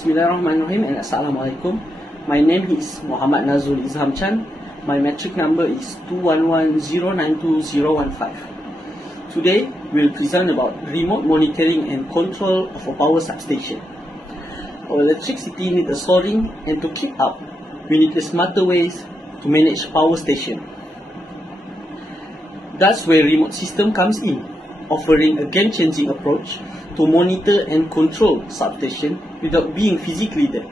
Bismillahirrahmanirrahim and Assalamualaikum. My name is Muhammad NADZRUL IDZHAM. My metric number is 211092015. Today, we will present about remote monitoring and control of a power substation. Our electricity needs a soaring, and to keep up, we need the smarter ways to manage power station. That's where remote system comes in, offering a game-changing approach to monitor and control substation without being physically there.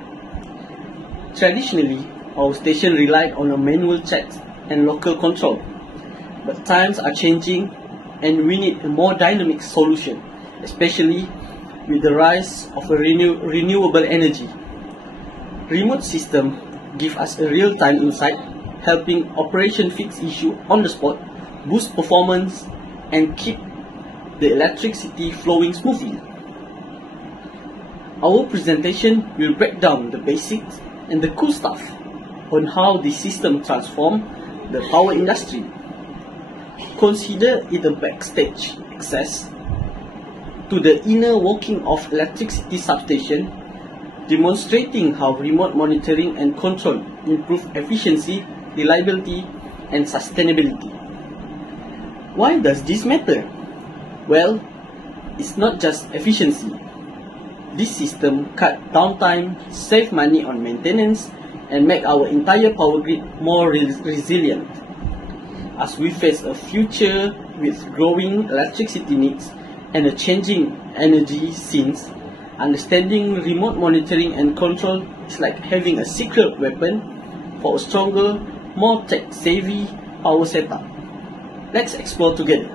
Traditionally, our station relied on a manual checks and local control, but times are changing and we need a more dynamic solution, especially with the rise of a renewable energy. Remote system give us a real-time insight, helping operation fix issue on the spot, boost performance, and keep the electricity flowing smoothly. Our presentation will break down the basics and the cool stuff on how the system transform the power industry. Consider it a backstage access to the inner working of electricity substation, demonstrating how remote monitoring and control improve efficiency, reliability, and sustainability. Why does this matter? Well, it's not just efficiency. This system cut downtime, save money on maintenance, and make our entire power grid more resilient. As we face a future with growing electricity needs and a changing energy scenes, understanding remote monitoring and control is like having a secret weapon for a stronger, more tech-savvy power setup. Let's explore together.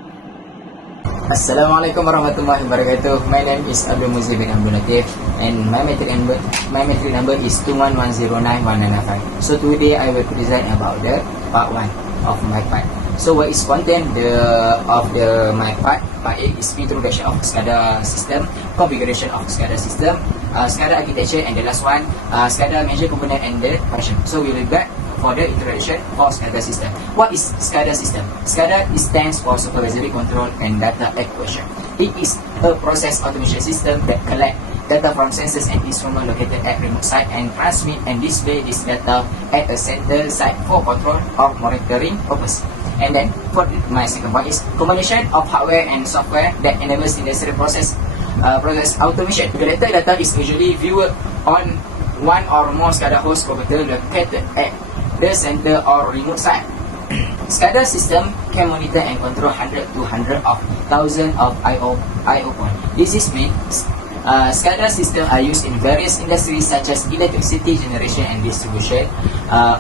Assalamualaikum warahmatullahi wabarakatuh. My name is MUZIL bin LATIF and my metric number is 211091995. So today I will present about the part 1 of my part. So what is content of my part? Part A is introduction of SCADA system, configuration of SCADA system, SCADA architecture, and the last one, SCADA major component and the operation. So we will back for the introduction for SCADA system. What is SCADA system? SCADA stands for Supervisory Control and Data Acquisition. It is a process automation system that collects data from sensors and instruments located at remote site and transmit and display this data at a center site for control or monitoring purpose. And then for my second point is combination of hardware and software that enables industrial process automation. The data is usually viewed on one or more SCADA host computer located at the center or remote site. SCADA system can monitor and control hundreds to hundreds of thousands of I/O points. This is means SCADA systems are used in various industries such as electricity generation and distribution,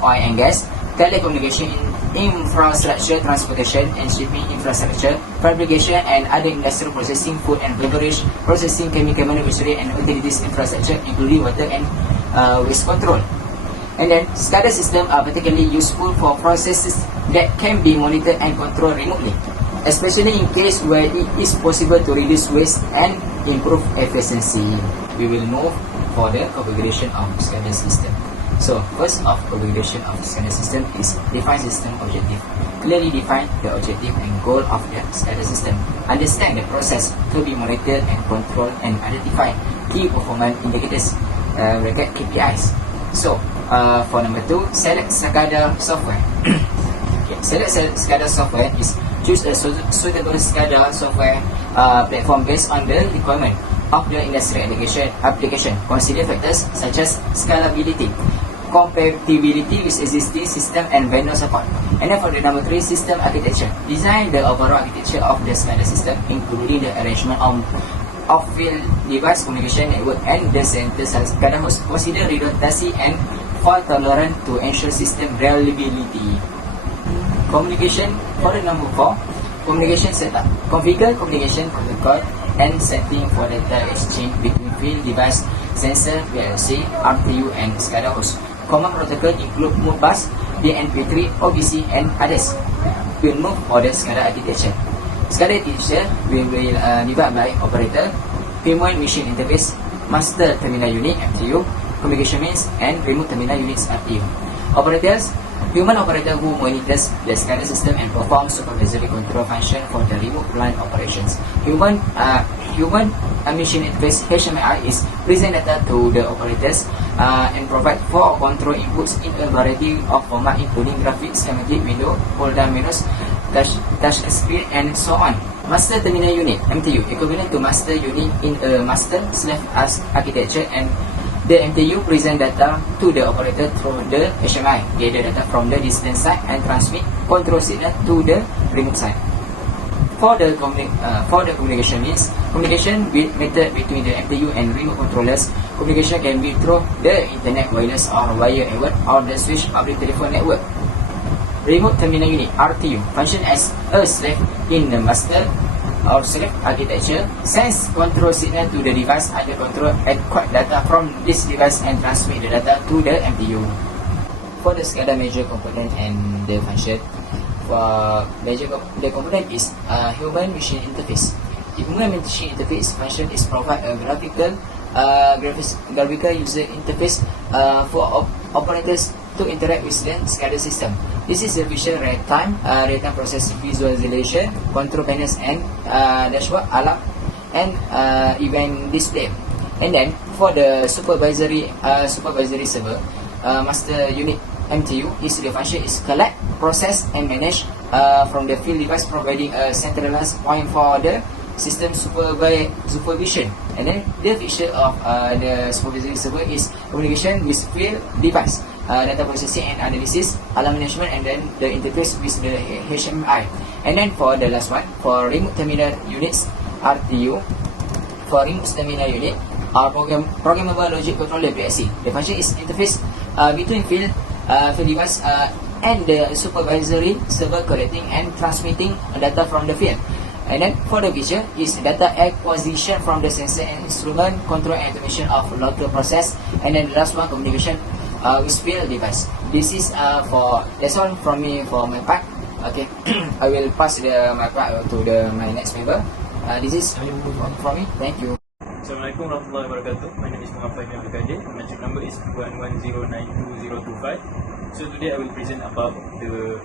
oil and gas, telecommunication infrastructure, transportation and shipping infrastructure, fabrication and other industrial processing, food and beverage processing, chemical manufacturing and utilities infrastructure, including water and waste control. And then SCADA systems are particularly useful for processes that can be monitored and controlled remotely, especially in case where it is possible to reduce waste and improve efficiency. We will move for the configuration of SCADA system. So first of configuration of SCADA system is define system objective. Clearly define the objective and goal of the SCADA system. Understand the process to be monitored and controlled and identify key performance indicators, KPIs. So for number 2, select SCADA software. Okay, select SCADA software is choose a suitable SCADA software platform based on the requirement of the industrial application. Consider factors such as scalability, compatibility with existing system and vendor support. And then for the number 3, system architecture. Design the overall architecture of the SCADA system, including the arrangement of field device communication network and the center SCADA host. Consider redundancy and fault tolerant to ensure system reliability. Communication for the number 4, communication setup. Configure communication protocol and setting for data exchange between field device, sensor, PLC, RTU, and SCADA host. Common protocol include Modbus, BNP3, OBC, and others. We'll move for the SCADA architecture. SCADA architecture will divide by operator, human machine interface, master terminal unit (MTU), communication means, and remote terminal units (RTU). Operators: human operator who monitors the SCADA system and performs supervisory control function for the remote plant operations. Human human machine interface (HMI) is present data to the operators and provide for control inputs in a variety of format, including graphics, schematic, window, pull-down menus, touch screen, and so on. Master Terminal Unit (MTU) equivalent to master unit in a master/as architecture, and the MTU present data to the operator through the HMI, gather data from the distant side, and transmit control signal to the remote side. For the communication means, communication method between the MTU and remote controllers. Communication can be through the internet, wireless or wire network, or the switch public telephone network. Remote Terminal Unit (RTU) function as a slave in the master or slave architecture, sends control signal to the device under control, acquire data from this device, and transmit the data to the MTU. For the SCADA major component and the function, the component is a human machine interface. The human machine interface function is provide a graphical user interface for operators to interact with the SCADA system. This is a visual real-time process visualization, control panels, and dashboard, alarm, and event display. And then for the supervisory server, master unit MTU, the function is collect, process, and manage from the field device, providing a centralized point for the system supervision. And then the feature of the supervisory server is communication with field device, data processing and analysis, alarm management, and then the interface with the HMI. And then for the last one, for remote terminal units (RTU), for remote terminal unit, programmable logic controller (PLC). The function is interface between field device and the supervisory server, collecting and transmitting data from the field. And then for the feature is data acquisition from the sensor and instrument, control and automation of local process, and then the last one, communication with field device. This is that's all from me for my part. Okay, I will pass my part to my next member. This is from me. Thank you. Assalamualaikum warahmatullahi wabarakatuh. My name is FAHIM. My check number is 11092025. So today I will present about the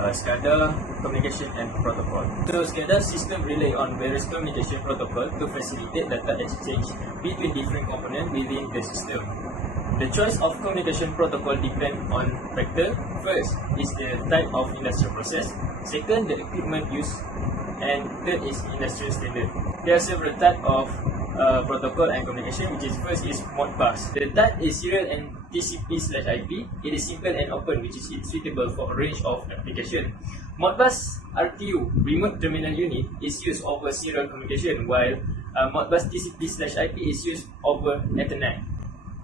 SCADA communication and protocol. So SCADA system rely on various communication protocol to facilitate data exchange between different components within the system. The choice of communication protocol depends on factor. First is the type of industrial process. Second, the equipment used, and third is industrial standard. There are several types of protocol and communication, which is first is Modbus. The type is serial and TCP/IP. It is simple and open, which is suitable for a range of application. Modbus RTU, remote terminal unit, is used over serial communication, while Modbus TCP/IP is used over Ethernet.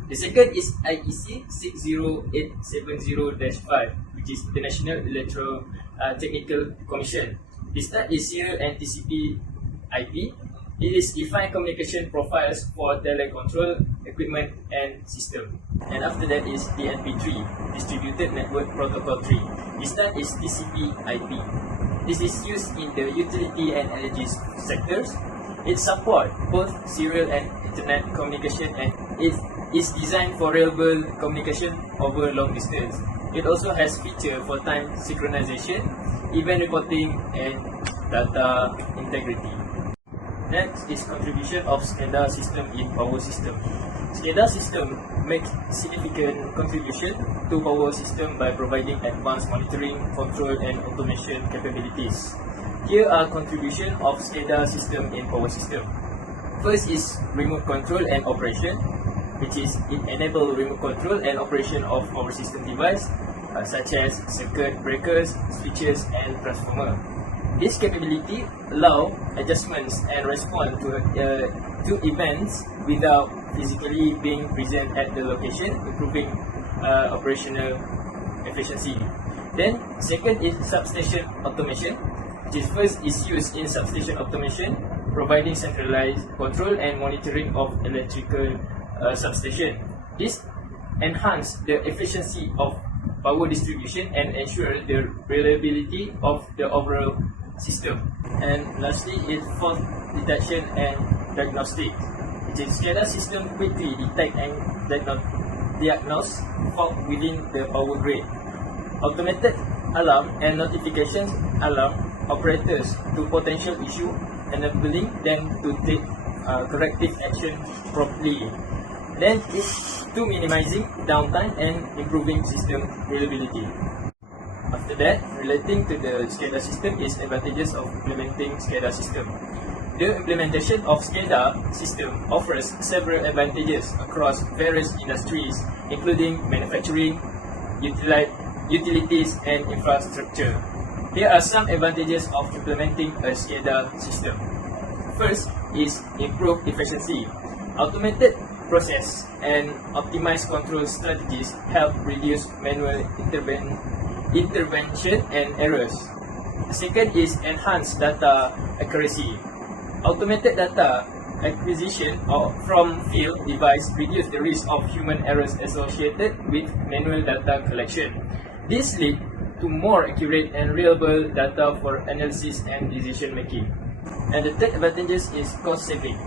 The second is IEC 60870-5, which is International Electro-Technical Commission. This type is serial and TCP/IP. It is defined communication profiles for telecontrol equipment and system. And after that is DNP3, Distributed Network Protocol 3. This type is TCP/IP. This is used in the utility and energy sectors. It supports both serial and internet communication, and it is designed for reliable communication over long distance. It also has feature for time synchronization, event reporting, and data integrity. Next is contribution of SCADA system in power system. SCADA system makes significant contribution to power system by providing advanced monitoring, control, and automation capabilities. Here are contribution of SCADA system in power system. First is remote control and operation, which is it enable remote control and operation of power system device such as circuit breakers, switches, and transformer. This capability allow adjustments and respond to events without physically being present at the location, improving operational efficiency. Then second is substation automation, which is first is used in substation automation, providing centralized control and monitoring of electrical substation. This enhance the efficiency of power distribution and ensure the reliability of the overall system. And lastly is fault detection and diagnostic, which is SCADA system quickly detect and diagnose fault within the power grid. Automated alarm and notifications alarm operators to potential issue, enabling them to take corrective action properly. Then it's to minimizing downtime and improving system reliability. After that, relating to the SCADA system is advantages of implementing SCADA system. The implementation of SCADA system offers several advantages across various industries, including manufacturing, utilities, and infrastructure. Here are some advantages of implementing a SCADA system. First is improved efficiency. Automated process and optimized control strategies help reduce manual intervention and errors. Second is enhanced data accuracy. Automated data acquisition from field device reduce the risk of human errors associated with manual data collection. This leads to more accurate and reliable data for analysis and decision making. And the third advantage is cost saving.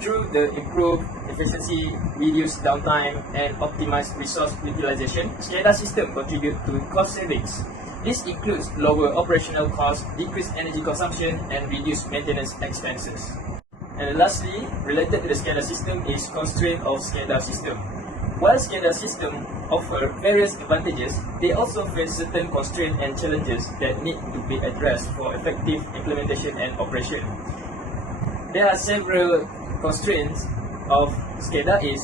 Through the improved efficiency, reduced downtime, and optimized resource utilization, SCADA system contribute to cost savings. This includes lower operational costs, decreased energy consumption, and reduced maintenance expenses. And lastly, related to the SCADA system is constraint of SCADA system. While SCADA system offer various advantages, they also face certain constraints and challenges that need to be addressed for effective implementation and operation. There are several constraints of SCADA is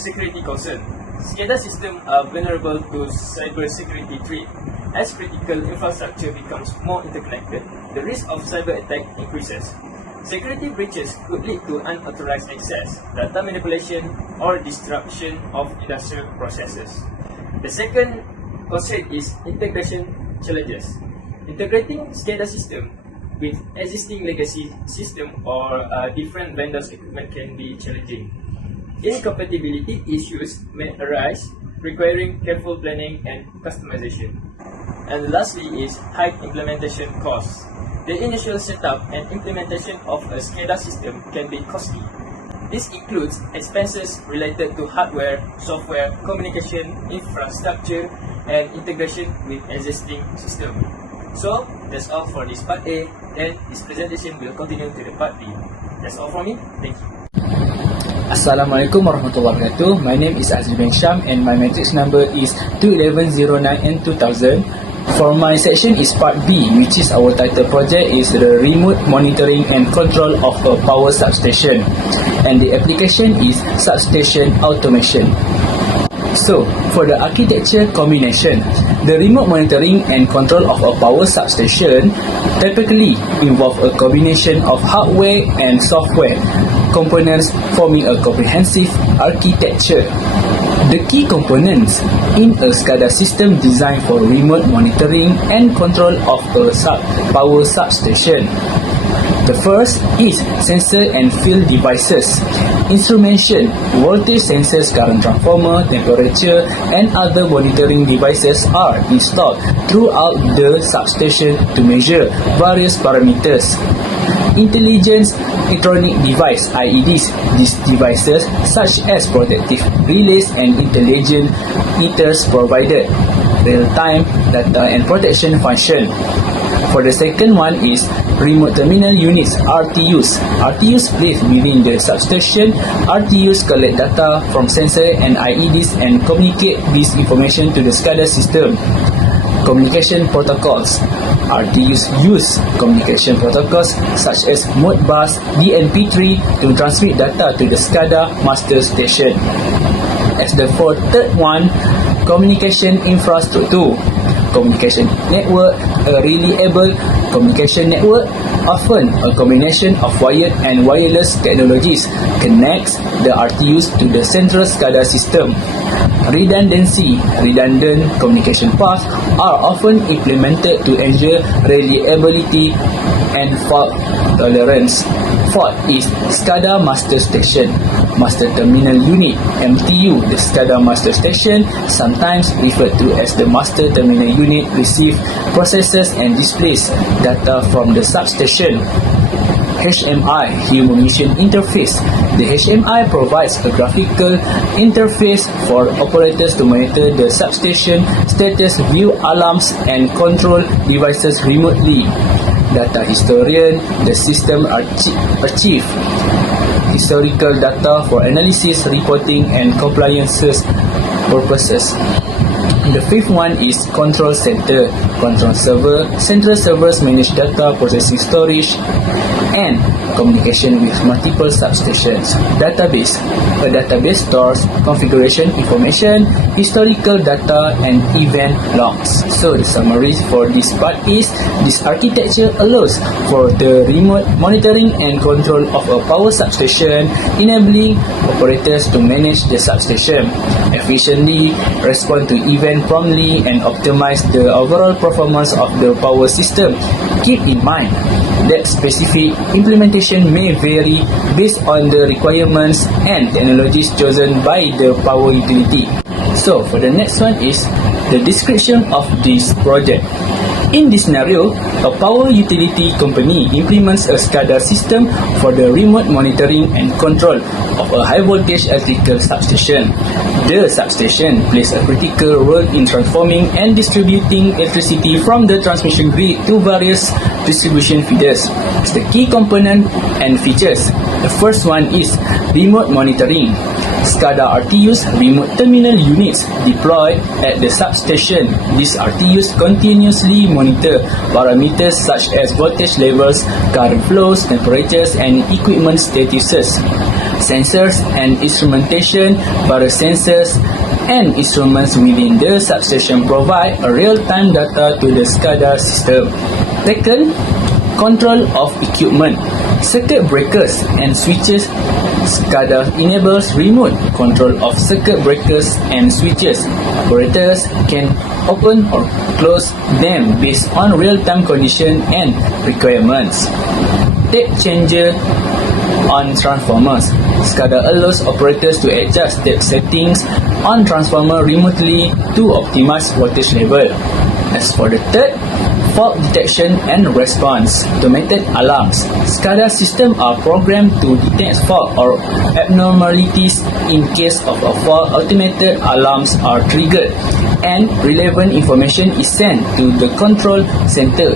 security concern. SCADA systems are vulnerable to cybersecurity threat. As critical infrastructure becomes more interconnected, the risk of cyber attack increases. Security breaches could lead to unauthorized access, data manipulation, or disruption of industrial processes. The second constraint is integration challenges. Integrating SCADA system with existing legacy system or different vendors' equipment can be challenging. Incompatibility issues may arise, requiring careful planning and customization. And lastly is high implementation costs. The initial setup and implementation of a SCADA system can be costly. This includes expenses related to hardware, software, communication, infrastructure, and integration with existing system. So, that's all for this part A, and this presentation will continue to the part B. That's all from me. Thank you. Assalamualaikum warahmatullahi wabarakatuh. My name is AZRI bin SHAM and my matrix number is 21109 and 2000. For my section is part B, which is our title project is the remote monitoring and control of a power substation, and the application is substation automation. So, for the architecture combination, the remote monitoring and control of a power substation typically involve a combination of hardware and software components forming a comprehensive architecture. The key components in a SCADA system designed for remote monitoring and control of a power substation. The first is sensor and field devices. Instrumentation, voltage sensors, current transformer, temperature, and other monitoring devices are installed throughout the substation to measure various parameters. Intelligence electronic device (IEDs). These devices, such as protective relays and intelligent meters, provided real-time data and protection function. For the second one is remote terminal units (RTUs). RTUs placed within the substation. RTUs collect data from sensor and IEDs and communicate this information to the SCADA system. Communication protocols. RTUs use communication protocols such as Modbus, DNP3 to transmit data to the SCADA master station. As the third one, communication infrastructure. Communication network, a reliable communication network, often a combination of wired and wireless technologies, connects the RTUs to the central SCADA system. Redundancy, redundant communication paths are often implemented to ensure reliability and fault tolerance. Fourth is SCADA master station. Master terminal unit (MTU). The SCADA master station, sometimes referred to as the master terminal unit, receives, processes and displays data from the substation. HMI, Human Machine Interface. The HMI provides a graphical interface for operators to monitor the substation status, view alarms and control devices remotely. Data historian, the system archive. historical data for analysis, reporting, and compliances purposes. The fifth one is control center. Control server. Central servers manage data processing, storage, and communication with multiple substations. Database. A database stores configuration information, historical data, and event logs. So the summary for this part is, this architecture allows for the remote monitoring and control of a power substation, enabling operators to manage the substation efficiently, respond to event promptly, and optimize the overall performance of the power system. Keep in mind that specific implementation may vary based on the requirements and technologies chosen by the power utility. So for the next one is the description of this project. In this scenario, a power utility company implements a SCADA system for the remote monitoring and control of a high voltage electrical substation. The substation plays a critical role in transforming and distributing electricity from the transmission grid to various distribution feeders. The key component and features. The first one is remote monitoring. SCADA RTUs, remote terminal units deployed at the substation. These RTUs continuously monitor parameters such as voltage levels, current flows, temperatures, and equipment statuses. Sensors and instrumentation. Various sensors and instruments within the substation provide a real-time data to the SCADA system. Second, control of equipment. Circuit breakers and switches. SCADA enables remote control of circuit breakers and switches. Operators can open or close them based on real-time condition and requirements. Tape changer on transformers. SCADA allows operators to adjust tape settings on transformer remotely to optimize voltage level. As for the third, fault detection and response. Automated alarms. SCADA systems are programmed to detect fault or abnormalities. In case of a fault, automated alarms are triggered and relevant information is sent to the control center.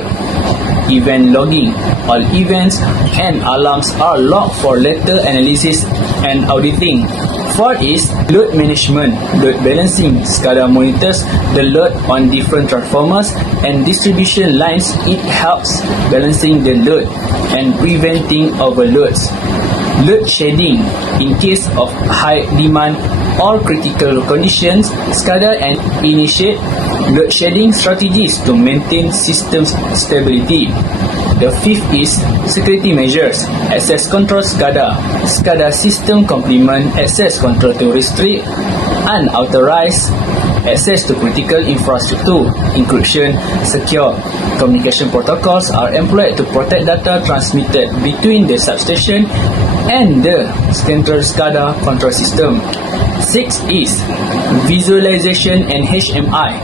Event logging. All events and alarms are logged for later analysis and auditing. Fourth is load management, load balancing. SCADA monitors the load on different transformers and distribution lines. It helps balancing the load and preventing overloads. Load shedding. In case of high demand or critical conditions, SCADA initiate load shedding strategies to maintain system stability. The fifth is security measures. Access control SCADA. SCADA system complement access control to restrict unauthorized access to critical infrastructure. Encryption, secure communication protocols are employed to protect data transmitted between the substation and the central SCADA control system. Sixth is visualization and HMI.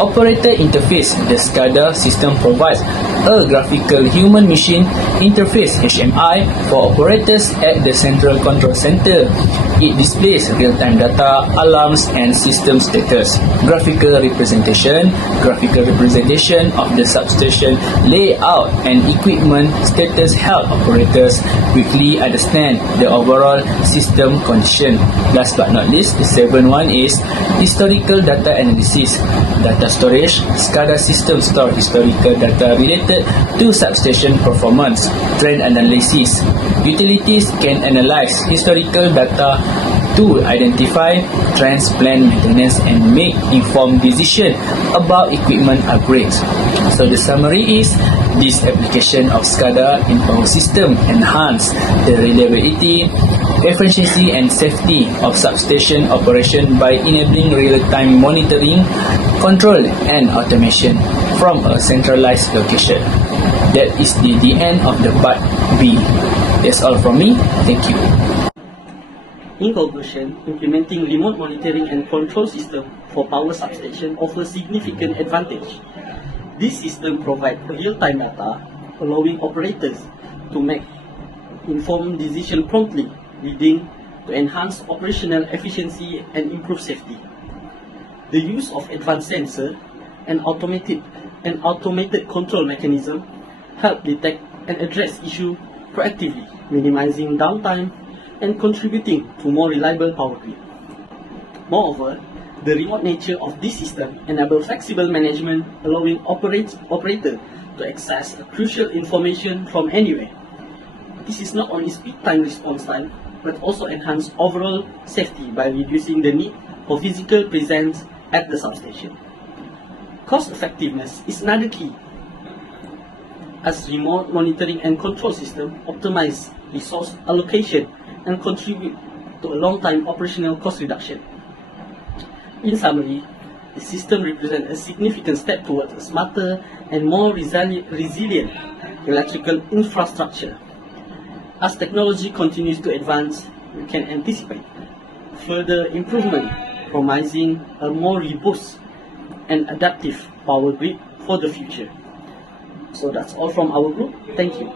Operator interface. The SCADA system provides a graphical human-machine interface (HMI) for operators at the central control center. It displays real-time data, alarms, and system status. Graphical representation. Graphical representation of the substation layout and equipment status help operators quickly understand the overall system condition. Last but not least, the seventh one is historical data analysis. Data storage. SCADA system store historical data related to substation performance. Trend analysis. Utilities can analyze historical data to identify trends, plan maintenance, and make informed decisions about equipment upgrades. So the summary is, this application of SCADA in power system enhance the reliability, efficiency, and safety of substation operation by enabling real-time monitoring, control, and automation from a centralized location. That is the end of the part B. That's all from me. Thank you. In conclusion, implementing remote monitoring and control system for power substation offers significant advantage. This system provides real-time data, allowing operators to make informed decisions promptly, leading to enhanced operational efficiency and improved safety. The use of advanced sensor and automated control mechanism help detect and address issues proactively, minimizing downtime, and contributing to more reliable power grid. Moreover, the remote nature of this system enables flexible management, allowing operator to access crucial information from anywhere. This is not only speed time response time, but also enhance overall safety by reducing the need for physical presence at the substation. Cost effectiveness is another key, as remote monitoring and control system optimize resource allocation and contribute to a long-time operational cost reduction. In summary, the system represents a significant step towards a smarter and more resilient electrical infrastructure. As technology continues to advance, we can anticipate further improvement, promising a more robust and adaptive power grid for the future. So that's all from our group. Thank you.